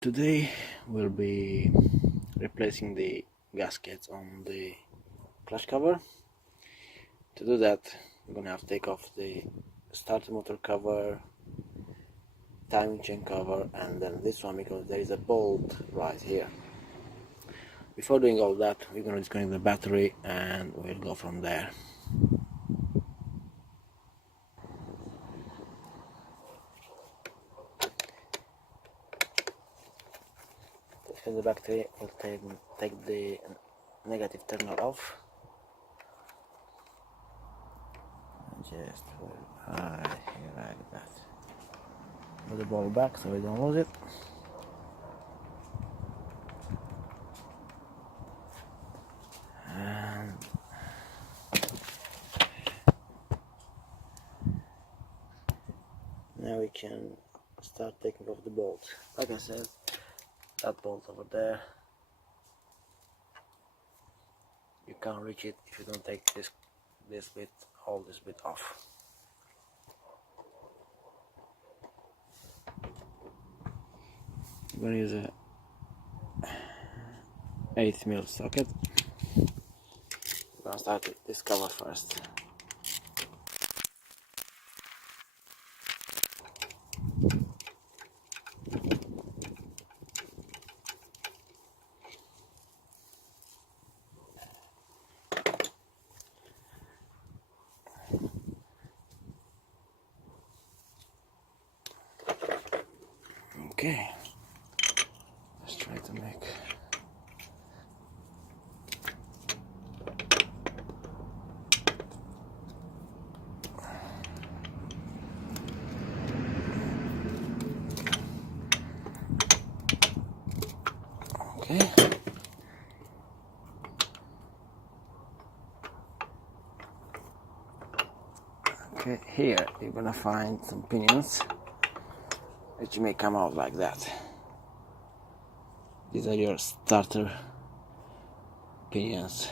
Today we'll be replacing the gaskets on the clutch cover. To do that, we're gonna have to take off the starter motor cover, timing chain cover, and then this one because there is a bolt right here. Before doing all that, we're gonna disconnect the battery and we'll go from there. To disconnect the battery, we'll take the negative terminal off. Just right here like that. Put the ball back so we don't lose it. And now we can start taking off the bolt. Like I said, that bolt over there, you can't reach it if you don't take this bit, all this bit off. I'm going to use a 8mm socket. I'm going to start with this cover first. Okay, let's try to make okay. Okay, here you're gonna find some pinions which may come out like that. These are your starter pinions.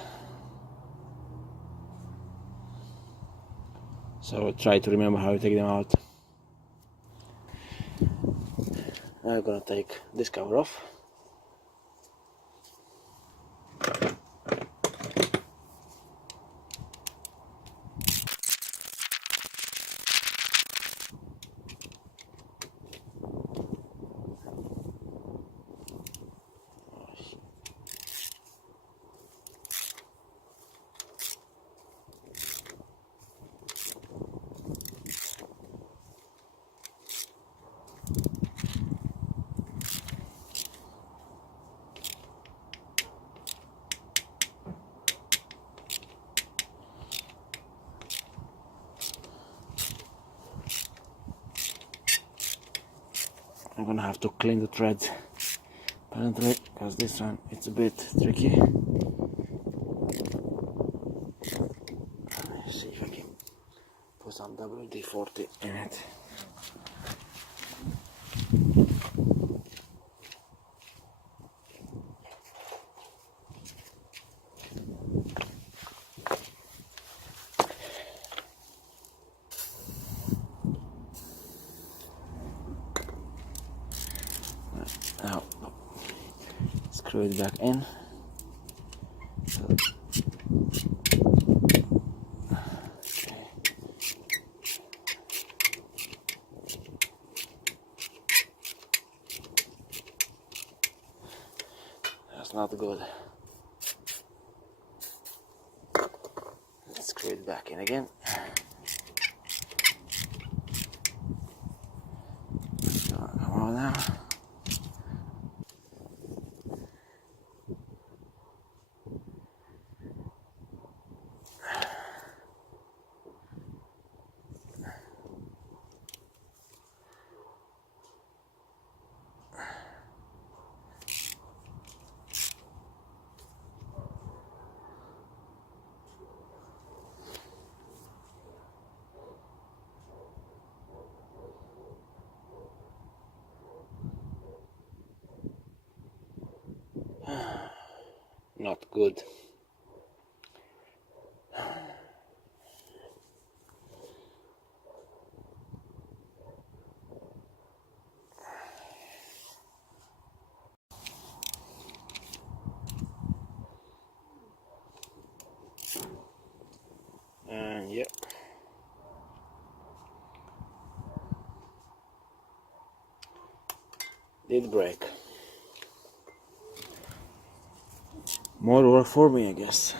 So try to remember how to take them out. Now I'm gonna take this cover off. I'm gonna have to clean the threads apparently because this one it's a bit tricky. Let me see if I can put some WD-40 in it. Now screw it back in. So, okay. That's not good. Let's screw it back in again. So, come on now. Not good. did break. More work for me, I guess.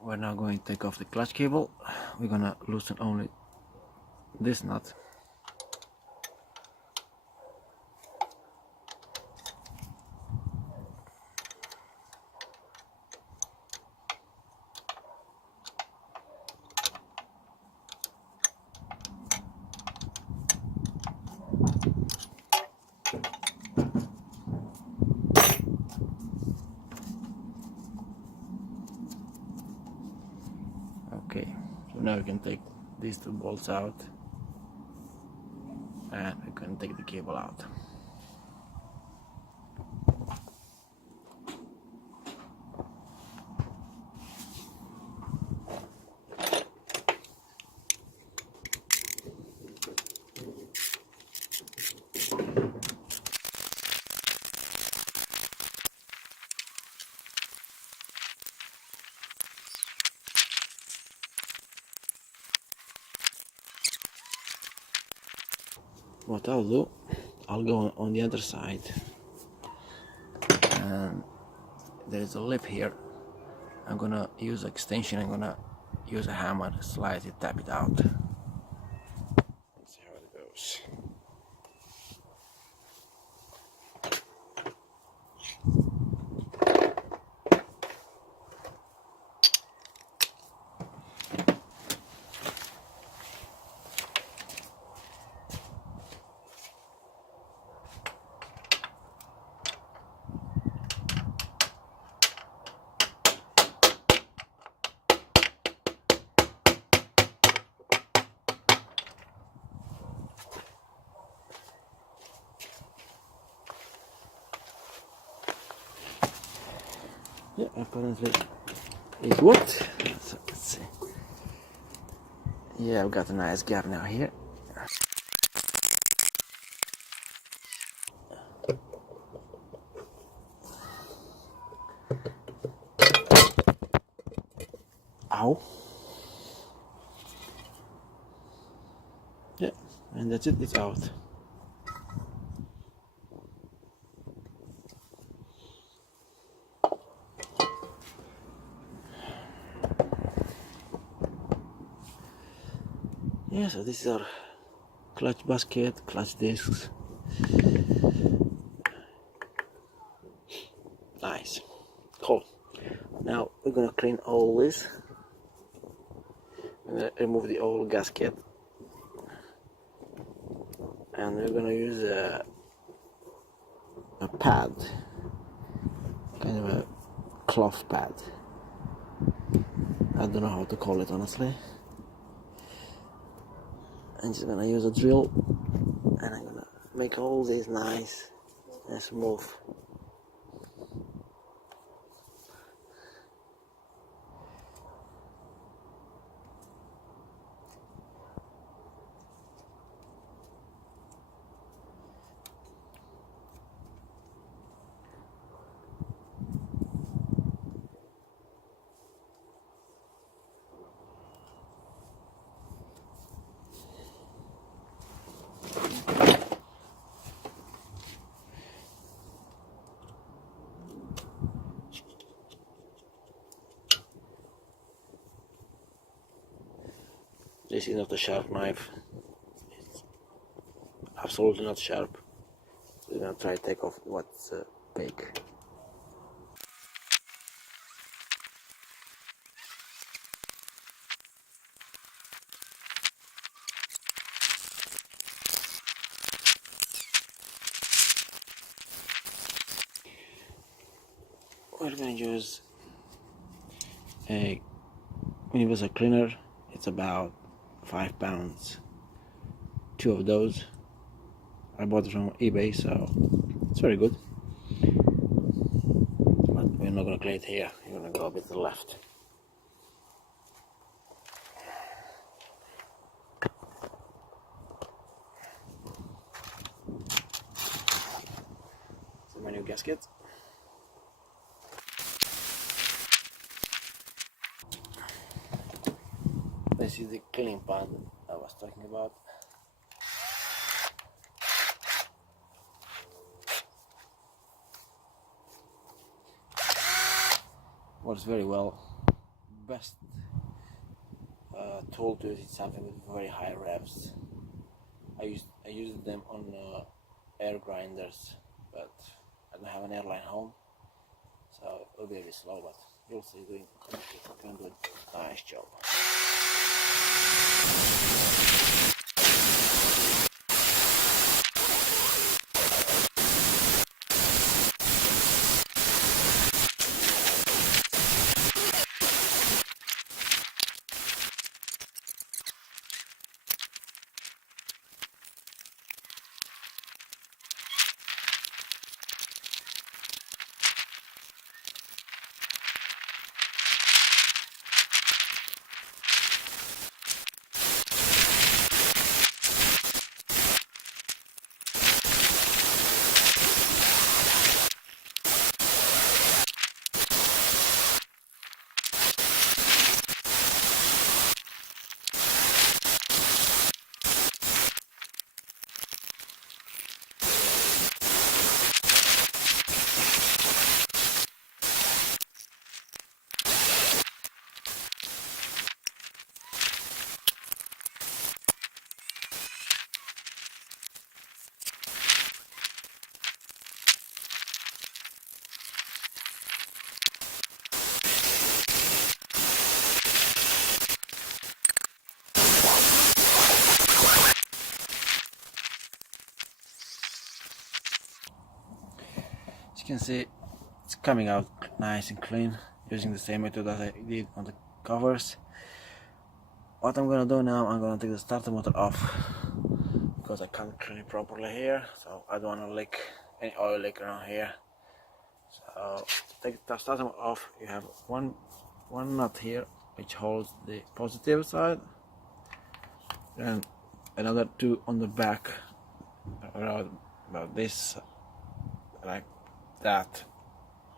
We're now going to take off the clutch cable. We're gonna loosen only this nut. Okay, so now we can take these two bolts out and we can take the cable out. What I'll do, I'll go on the other side, and there's a lip here. I'm gonna use extension. I'm gonna use a hammer to slightly tap it out. Let's see how it goes. Yeah, apparently it worked. So let's see. Yeah, I've got a nice gap now here. Ow. Yeah, and that's it, it's out. Yeah, so this is our clutch basket, clutch discs. Nice. Cool. Now we're gonna clean all this. I'm gonna remove the old gasket. And we're gonna use a pad. Kind of a cloth pad. I don't know how to call it honestly. I'm just gonna use a drill and I'm gonna make all this nice and smooth. This is not a sharp knife. It's absolutely not sharp. We're gonna try to take off what's big. We're gonna use a universal cleaner. It's about 5 pounds. 2 of those. I bought it from eBay, so it's very good. But we're not gonna clean it here. We're gonna go a bit to the left. So my new gasket. This is the cleaning pad I was talking about. Works very well. Best tool to use is something with very high revs. I used them on air grinders, but I don't have an airline home, so it'll be a bit slow, but you'll see it's going to do a nice job. As you can see, it's coming out nice and clean using the same method that I did on the covers. What I'm gonna do now, I'm gonna take the starter motor off because I can't clean it properly here, so I don't want to leak any oil leak around here. So to take the starter motor off, you have one nut here which holds the positive side, and another 2 on the back around about this, like that,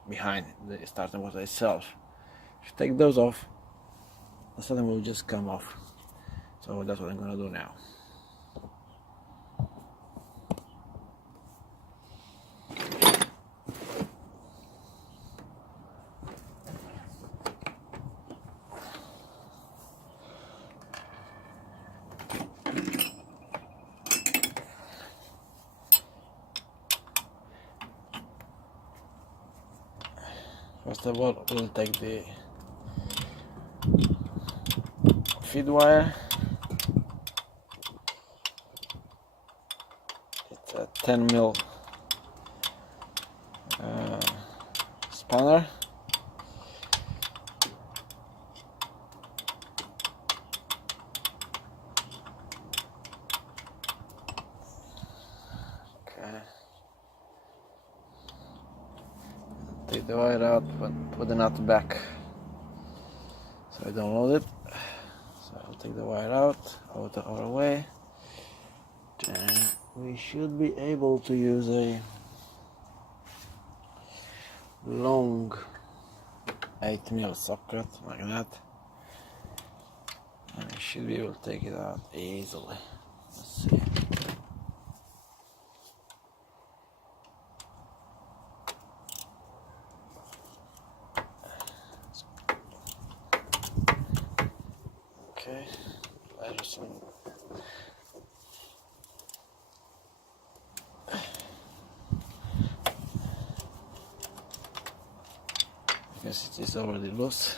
behind the starter motor itself. If you take those off, the starter will just come off. So that's what I'm gonna do now. First of all, we'll take the feed wire. It's a 10mm spanner. Okay. Take the wire out, put the nut back so I don't load it. So I'll take the wire out of our way, and we should be able to use a long 8mm socket like that, and I should be able to take it out easily. Let's see. Okay, everything. Because it is already loose.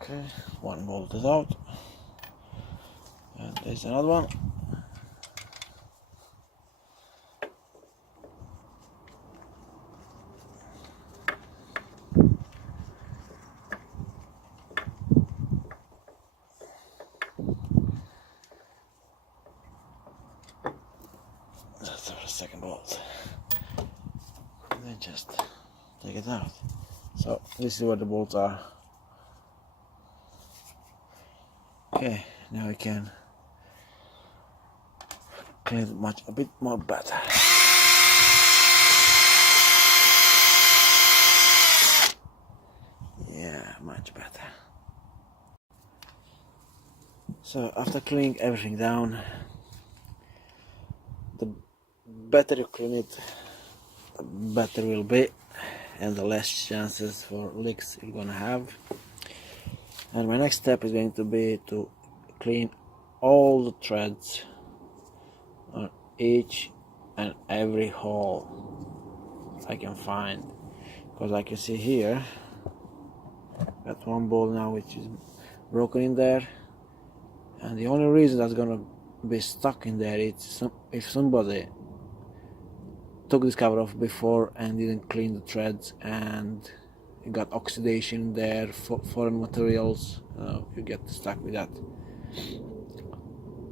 Okay, one bolt is out, and there's another one. That's the second bolt. And then just take it out. So this is where the bolts are. Okay, now we can clean it a bit more better. Yeah, much better. So after cleaning everything down, the better you clean it, the better it will be, and the less chances for leaks you're gonna have. And my next step is going to be to clean all the threads on each and every hole I can find, because like you see here, got one bolt now which is broken in there, and the only reason that's gonna be stuck in there is if somebody took this cover off before and didn't clean the threads, and you got oxidation there, foreign materials, you get stuck with that.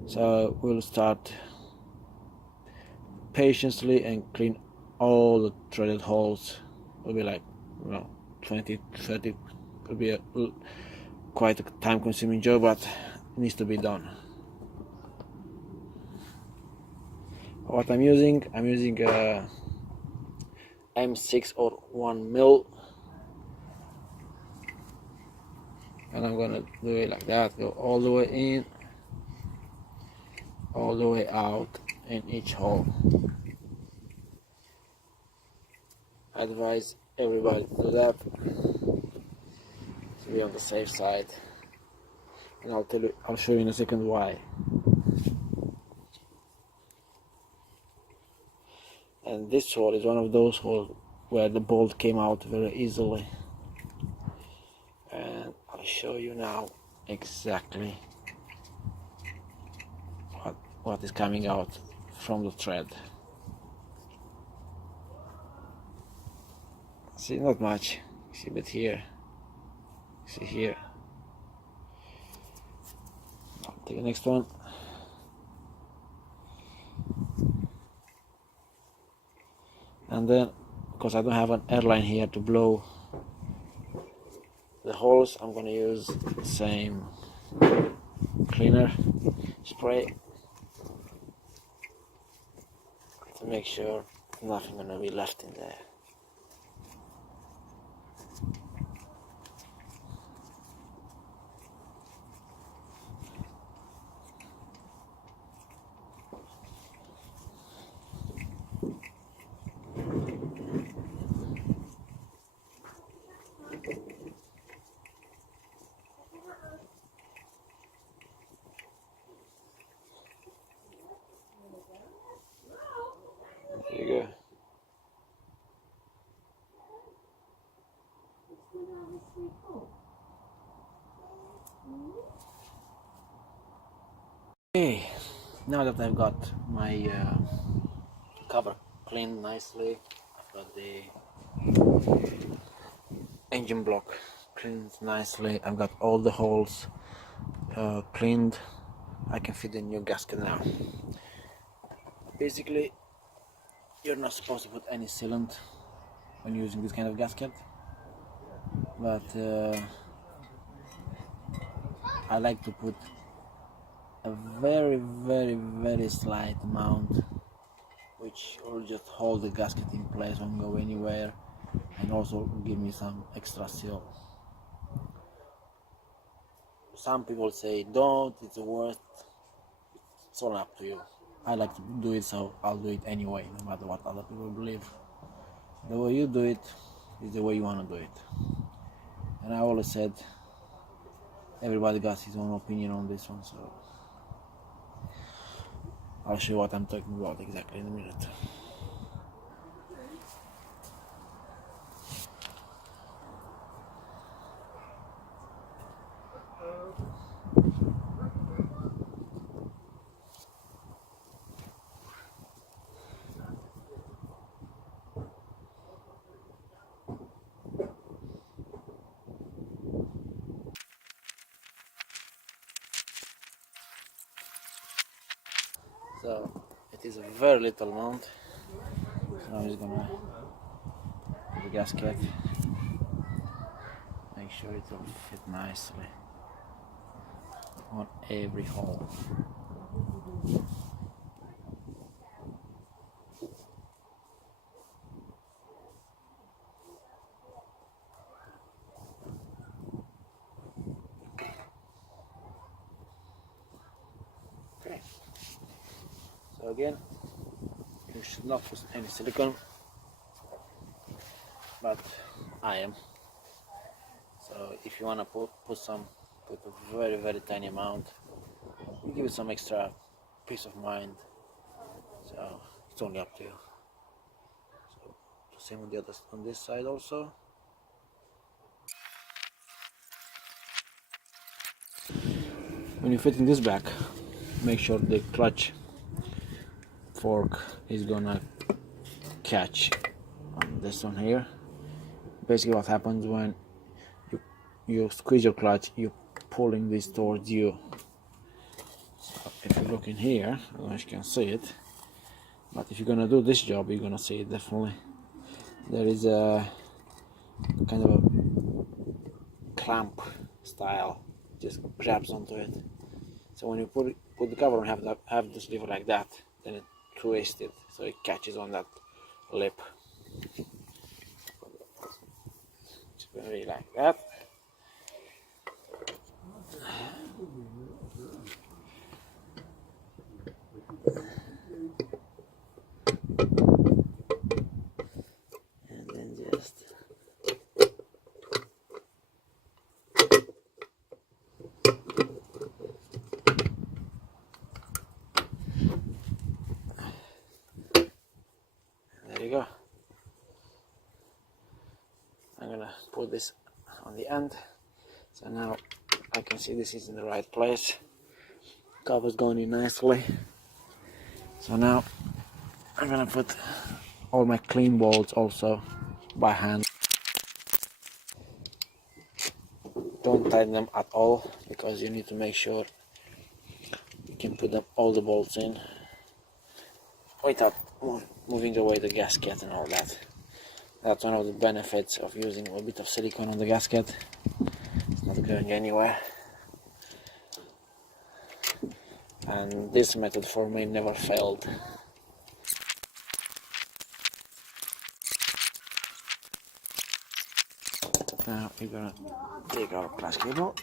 So we'll start patiently and clean all the threaded holes. It'll be like 20, 30, it'll be quite a time consuming job, but it needs to be done. What I'm using M6 or 1 mil, and I'm gonna do it like that, go all the way in, all the way out in each hole. I advise everybody to do that to be on the safe side, and I'll show you in a second why. And this hole is one of those holes where the bolt came out very easily, and I'll show you now exactly what is coming out from the thread. See, not much, see, but here, see here. I'll take the next one. And then, because I don't have an airline here to blow the holes, I'm gonna use the same cleaner spray to make sure nothing gonna be left in there. There you go. Okay, now that I've got my cover cleaned nicely, I've got the engine block cleaned nicely, I've got all the holes cleaned, I can fit the new gasket now. Basically, you're not supposed to put any sealant when using this kind of gasket, but I like to put a very, very, very slight amount, which will just hold the gasket in place, won't go anywhere, and also give me some extra seal. Some people say don't, it's the worst. It's all up to you. I like to do it, so I'll do it anyway, no matter what other people believe. The way you do it is the way you want to do it. And I always said everybody got his own opinion on this one, so I'll show you what I'm talking about exactly in a minute. So it is a very little amount. So I'm just gonna put the gasket, make sure it will fit nicely on every hole. Okay. So again, you should not put any silicone, but I am. So if you wanna put a very tiny amount. You give it some extra peace of mind. So it's only up to you. So the same on this side also. When you're fitting this back, make sure the clutch fork is gonna catch on this one here. Basically what happens when you squeeze your clutch, you're pulling this towards you. So if you look in here, I don't know if you can see it, but if you're gonna do this job, you're gonna see it definitely. There is a kind of a clamp style, just grabs onto it. So when you put the cover on, have this lever like that, then it twists it so it catches on that lip. It's gonna be like that. And then just there you go. I'm gonna put this on the end, so now I can see this is in the right place. Cover's going in nicely. So now I'm gonna put all my clean bolts also by hand. Don't tighten them at all, because you need to make sure you can put all the bolts in without moving away the gasket and all that. That's one of the benefits of using a bit of silicone on the gasket. It's not going anywhere. And this method for me never failed. Now we're gonna take our glass cable.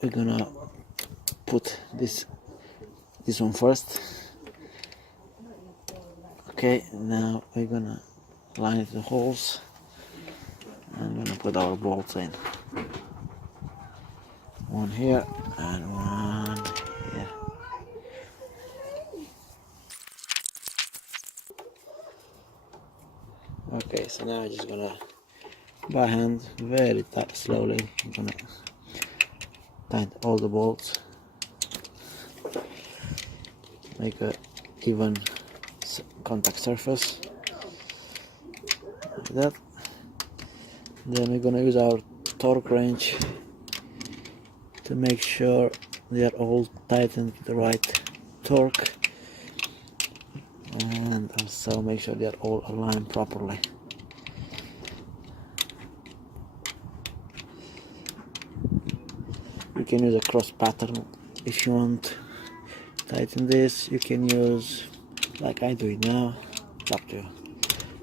We're gonna put this one first. Okay, now we're gonna line the holes. I'm gonna put our bolts in. One here and one here. Okay, so now I'm just gonna by hand, very slowly, I'm gonna tighten all the bolts, make a even contact surface like that. Then we're gonna use our torque wrench to make sure they are all tightened with the right torque, and also make sure they are all aligned properly. You can use a cross pattern if you want tighten this. You can use like I do it now. It's up to you.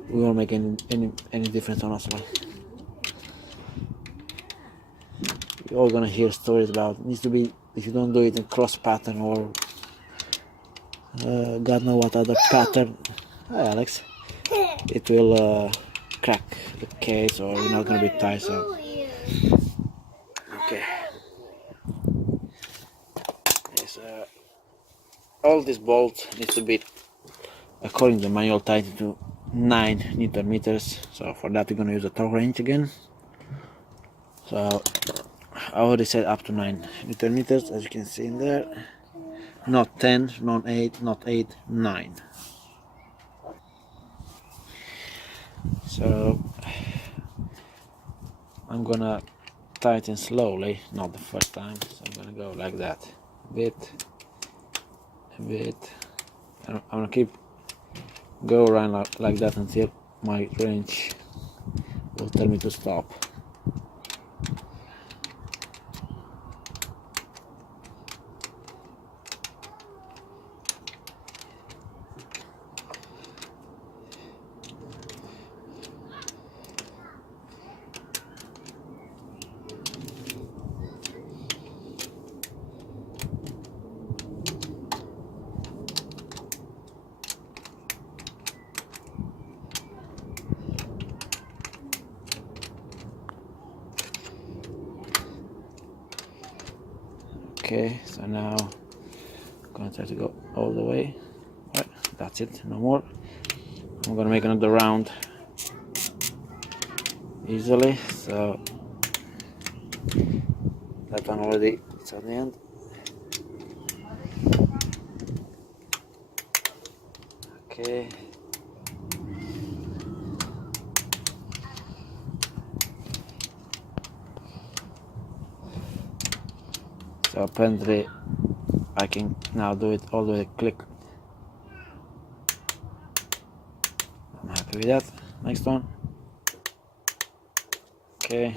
We won't make any difference honestly. You're all gonna hear stories about it needs to be, if you don't do it in cross pattern or God know what other pattern. Hi Alex. It will crack the case or you're not gonna be tight. So okay. Yes, all these bolts need to be, according to the manual, tightened to 9 Newton meters. So for that we're gonna use a torque wrench again. So I already said up to 9 Newton meters, as you can see in there. Not 10, not 8, not 8, 9. So I'm gonna tighten slowly, not the first time. So I'm gonna go like that, a bit. I'm gonna keep go around like that until my wrench will tell me to stop. Okay, so now I'm gonna try to go all the way. Right, that's it, no more. I'm gonna make another round easily. So that one already, it's at the end. Okay. So apparently I can now do it all the way click. I'm happy with that. Next one. Okay.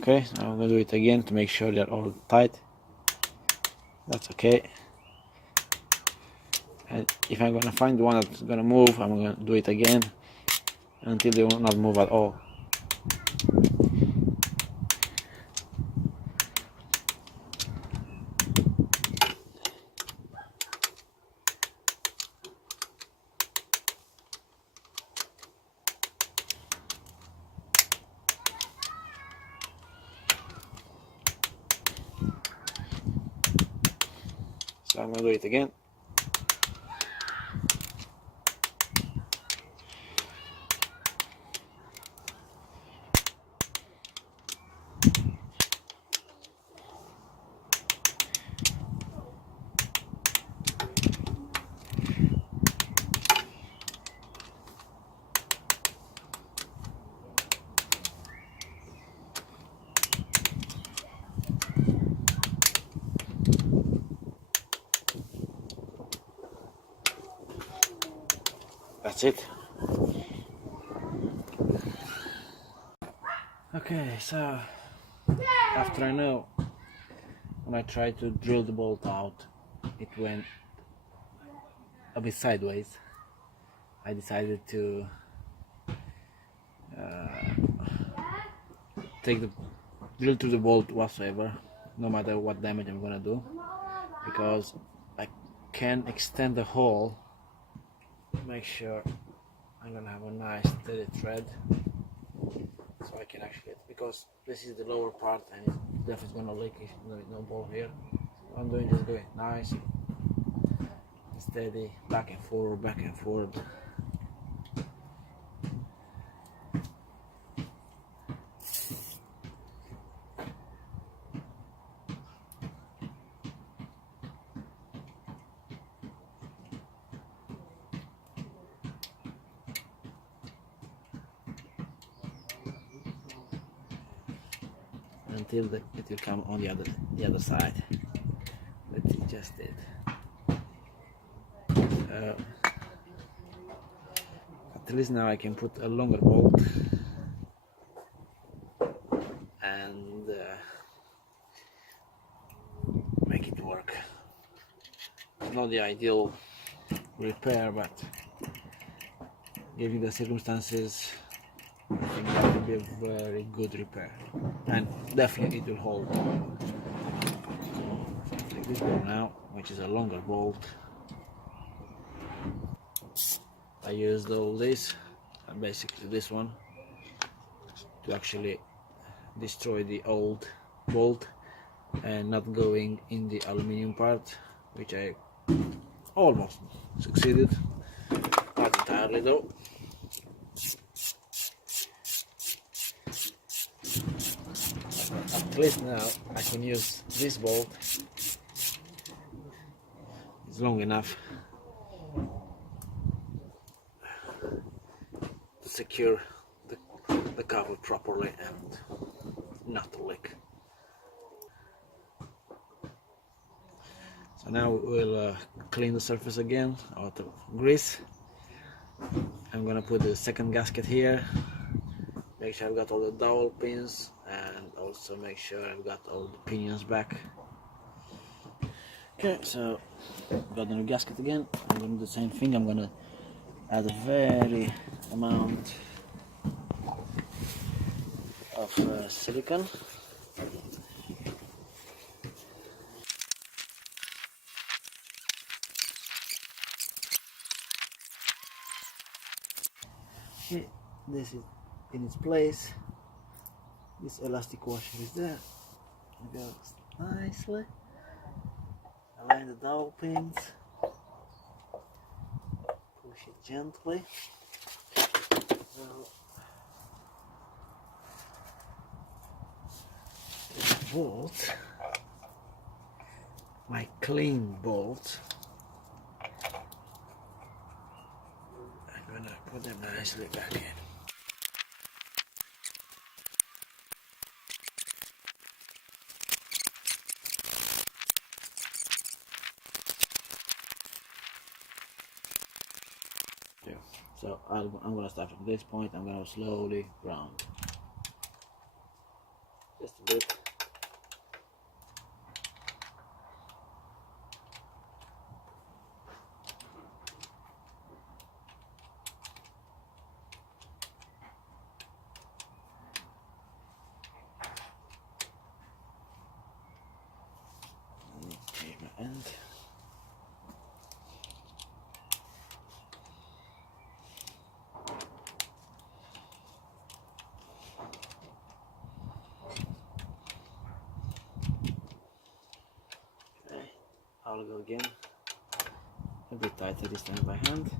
Okay, now I'm gonna do it again to make sure they're all tight. That's okay. And if I'm gonna find the one that's gonna move, I'm gonna do it again until they will not move at all. So I'm gonna do it again. That's it. Okay, so after I know when I tried to drill the bolt out, it went a bit sideways. I decided to take the drill through the bolt whatsoever, no matter what damage I'm gonna do, because I can extend the hole. Make sure I'm gonna have a nice steady thread, so I can actually, because this is the lower part and it's definitely gonna leak if there is no ball here. So I'm doing nice, steady, back and forward, back and forward. until it will come on the other side. But it just did. At least now I can put a longer bolt and make it work. It's not the ideal repair, but given the circumstances, I think that will be a very good repair, and definitely it will hold. So I take this bolt now, which is a longer bolt. I used all this, and basically this one, to actually destroy the old bolt and not going in the aluminium part, which I almost succeeded, not entirely though. At least now I can use this bolt. It's long enough to secure the cover properly and not to leak. So now we'll clean the surface again out of grease. I'm gonna put the second gasket here, make sure I've got all the dowel pins, and also make sure I've got all the pinions back. Okay, so got the new gasket again. I'm gonna do the same thing. I'm gonna add a very amount of silicone. Okay, this is in its place. This elastic washer is there. It goes nicely. Align the dowel pins. Push it gently. So, this bolt, my clean bolt, I'm gonna put them nicely back in. So I'm going to start from this point. I'm going to slowly round, just a bit. Okay, my end. I'll go again, a bit tighter this time by hand.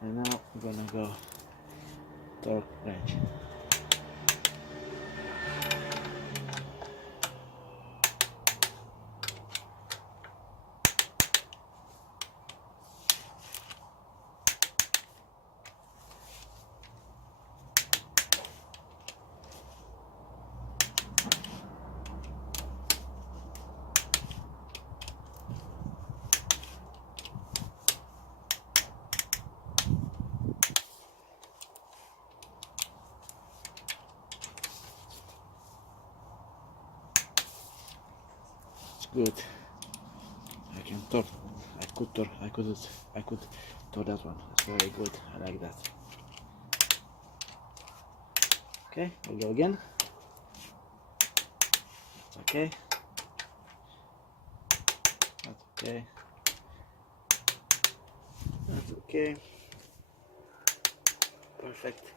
And now I'm gonna go torque wrench. Good. I can torque. I could torque that one. That's very good. I like that. Okay, we'll go again. That's okay. That's okay. That's okay. Perfect.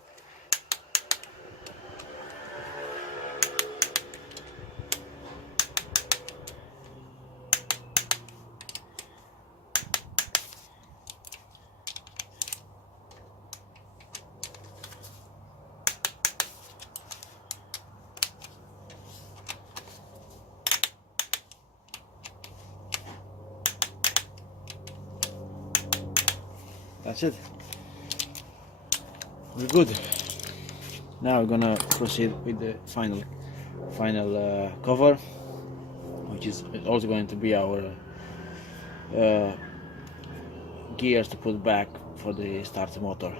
That's it. We're good. Now we're gonna proceed with the final cover, which is also going to be our gears to put back for the starter motor.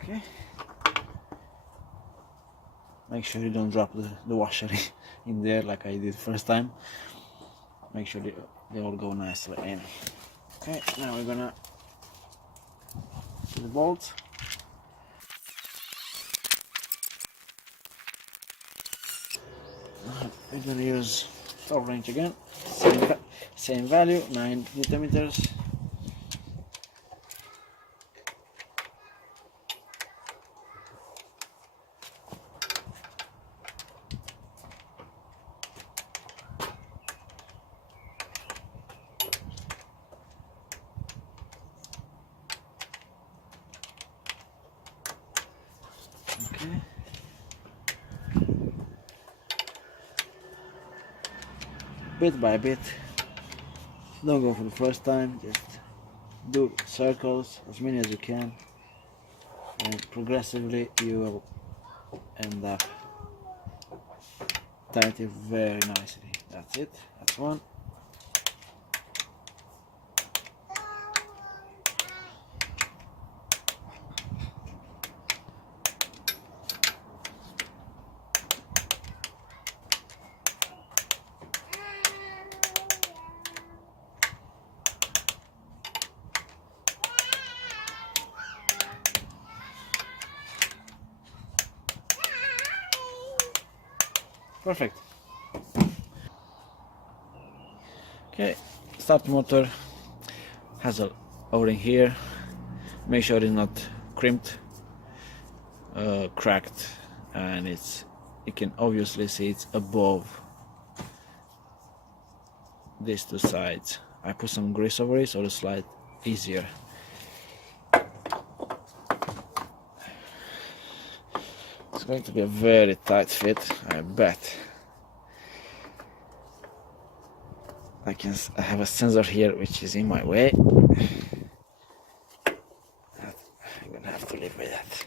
Okay. Make sure you don't drop the washer in there like I did first time. Make sure they all go nicely in. Okay, now we're gonna put the bolts. We're gonna use torque wrench again. Same value, 9 Newton meters. Okay. Bit by bit. Don't go for the first time, just do circles as many as you can, and progressively you will end up tight it very nicely. That's it, that's one. Perfect. Okay, starter motor has a O-ring here. Make sure it's not crimped, cracked, and you can obviously see it's above these two sides. I put some grease over it so the slide easier. It's going to be a very tight fit, I bet. I have a sensor here which is in my way. I'm gonna have to live with that.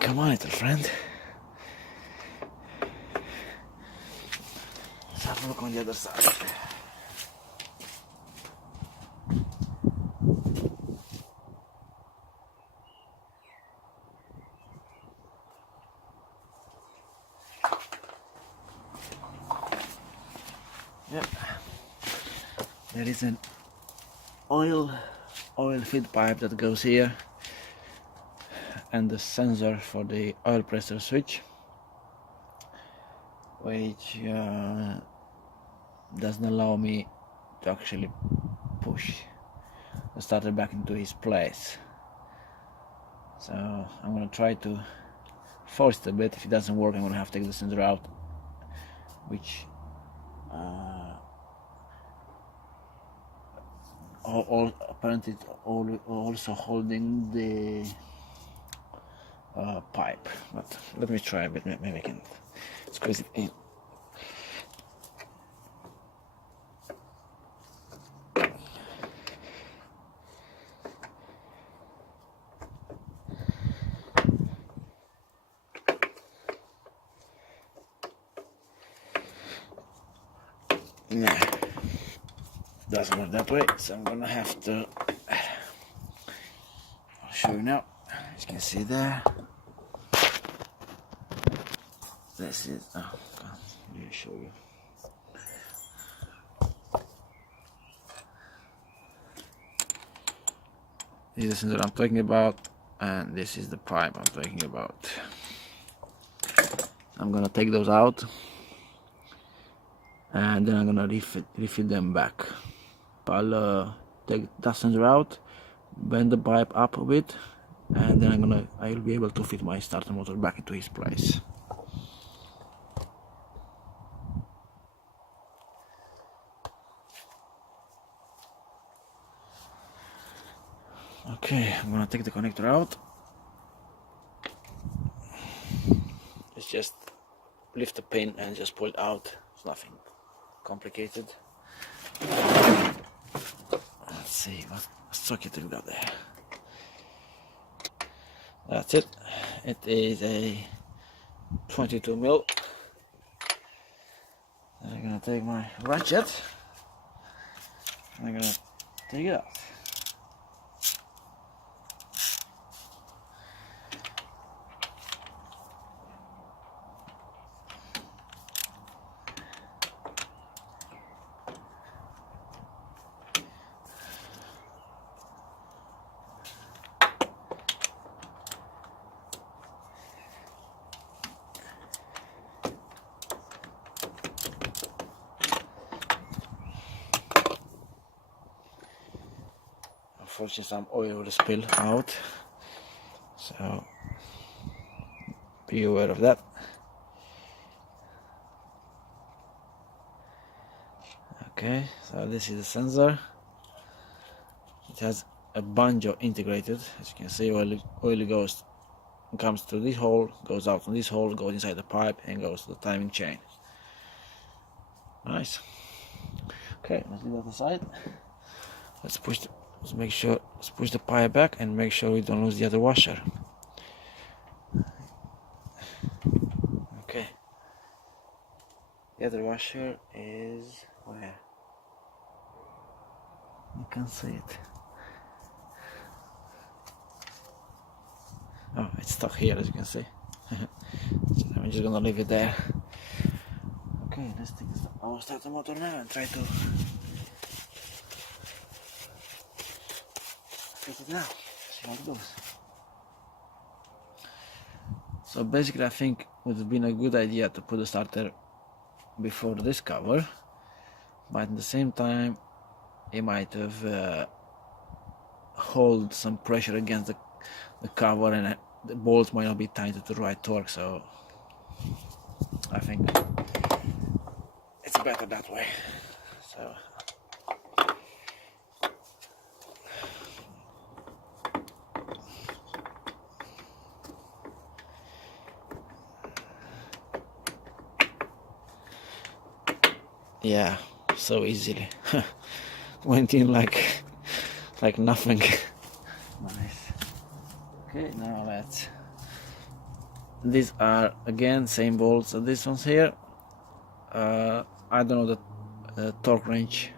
Come on, little friend. Let's have a look on the other side. Yep. There is an oil feed pipe that goes here, and the sensor for the oil pressure switch, which doesn't allow me to actually push the starter back into his place. So I'm gonna try to force it a bit. If it doesn't work, I'm gonna have to take the sensor out, which apparently it's also holding the pipe. But let me try a bit. Maybe I can squeeze it in. No, doesn't work that way, so I'm gonna have to. I'll show you now. As you can see there, this is. Oh, God, let me show you. This is what I'm talking about, and this is the pipe I'm talking about. I'm gonna take those out, and then I'm gonna refill them back. I'll take that sensor out, bend the pipe up a bit, and then I'll be able to fit my starter motor back into his place. Okay, I'm gonna take the connector out. It's just lift the pin and just pull it out. It's nothing complicated. Let's see what socket we got there. That's it. It is a 22 mil. I'm gonna take my ratchet. I'm gonna take it out. Unfortunately, some oil will spill out, so be aware of that. Okay, so this is the sensor. It has a banjo integrated. As you can see, oil comes through this hole, goes out from this hole, goes inside the pipe, and goes to the timing chain. Nice. Okay, let's leave that aside. Let's push the pipe back and make sure we don't lose the other washer. Okay. The other washer is where? You can't see it. Oh, it's stuck here, as you can see. So I'm just gonna leave it there. Okay, let's take our starter motor now and try to fit it now. See how it goes. So basically, I think it would have been a good idea to put the starter before this cover, but at the same time, it might have hold some pressure against the cover, and the bolts might not be tightened to the right torque. So I think it's better that way. So yeah, so easily went in like nothing. Nice. Okay, now these are again same bolts as these ones here. I don't know the torque range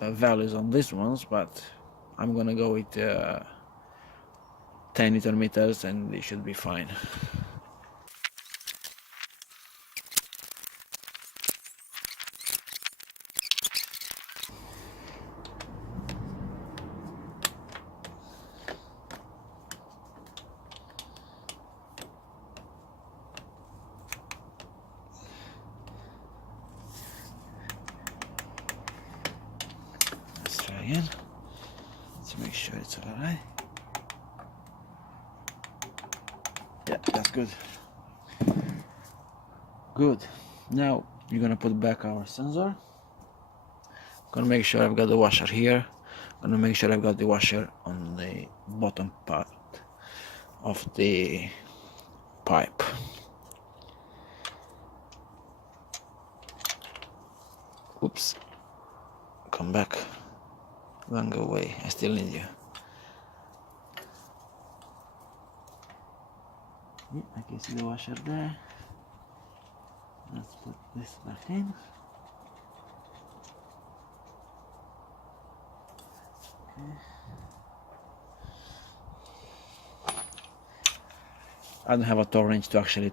values on these ones, but I'm gonna go with 10 Newton meters and they should be fine. it's alright. Yeah, that's good. Good. Now you're gonna put back our sensor. Gonna make sure I've got the washer here. Gonna make sure I've got the washer on the bottom part of the pipe. Oops. Come back. Don't go away. I still need you. I can see the washer there. Let's put this back in. Okay. I don't have a torque wrench to actually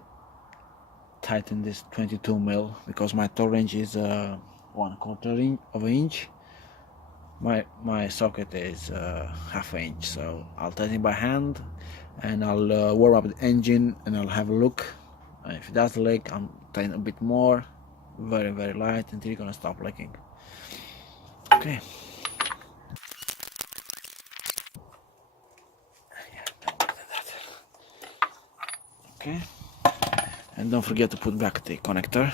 tighten this 22 mil because my torque wrench is 1/4 of an inch. My socket is half an inch, so I'll tighten it by hand and I'll warm up the engine and I'll have a look. If it does leak, I'm tighten a bit more, very light, until it's gonna stop leaking. Okay. Okay. And don't forget to put back the connector,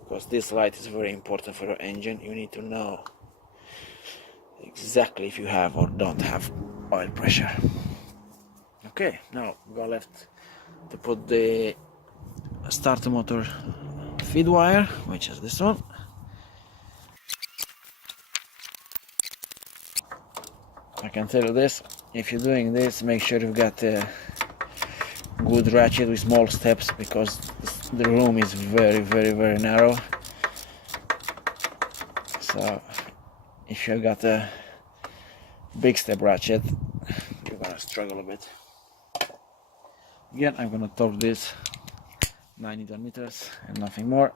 because this light is very important for your engine. You need to know exactly if you have or don't have oil pressure. Okay, now we got left to put the starter motor feed wire, which is this one. I can tell you this, if you're doing this, make sure you've got a good ratchet with small steps, because the room is very narrow. So if you've got a big step ratchet, you're gonna struggle a bit. Again, I'm gonna torque this 9 Newton meters and nothing more.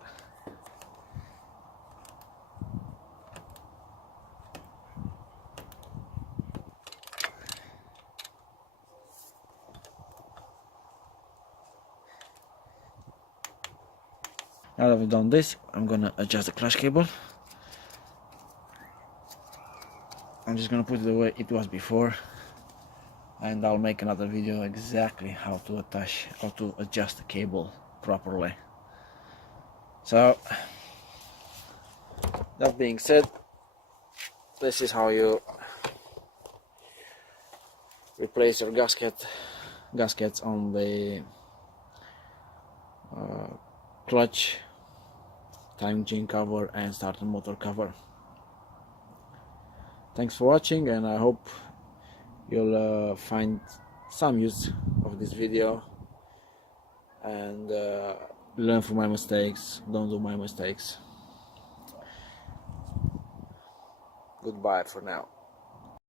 Now that we've done this, I'm gonna adjust the clutch cable. I'm just gonna put it the way it was before, and I'll make another video exactly how to adjust the cable properly. So that being said, this is how you replace your gaskets on the clutch, timing chain cover and starter motor cover. Thanks for watching, and I hope you'll find some use of this video and learn from my mistakes. Don't do my mistakes. Goodbye for now.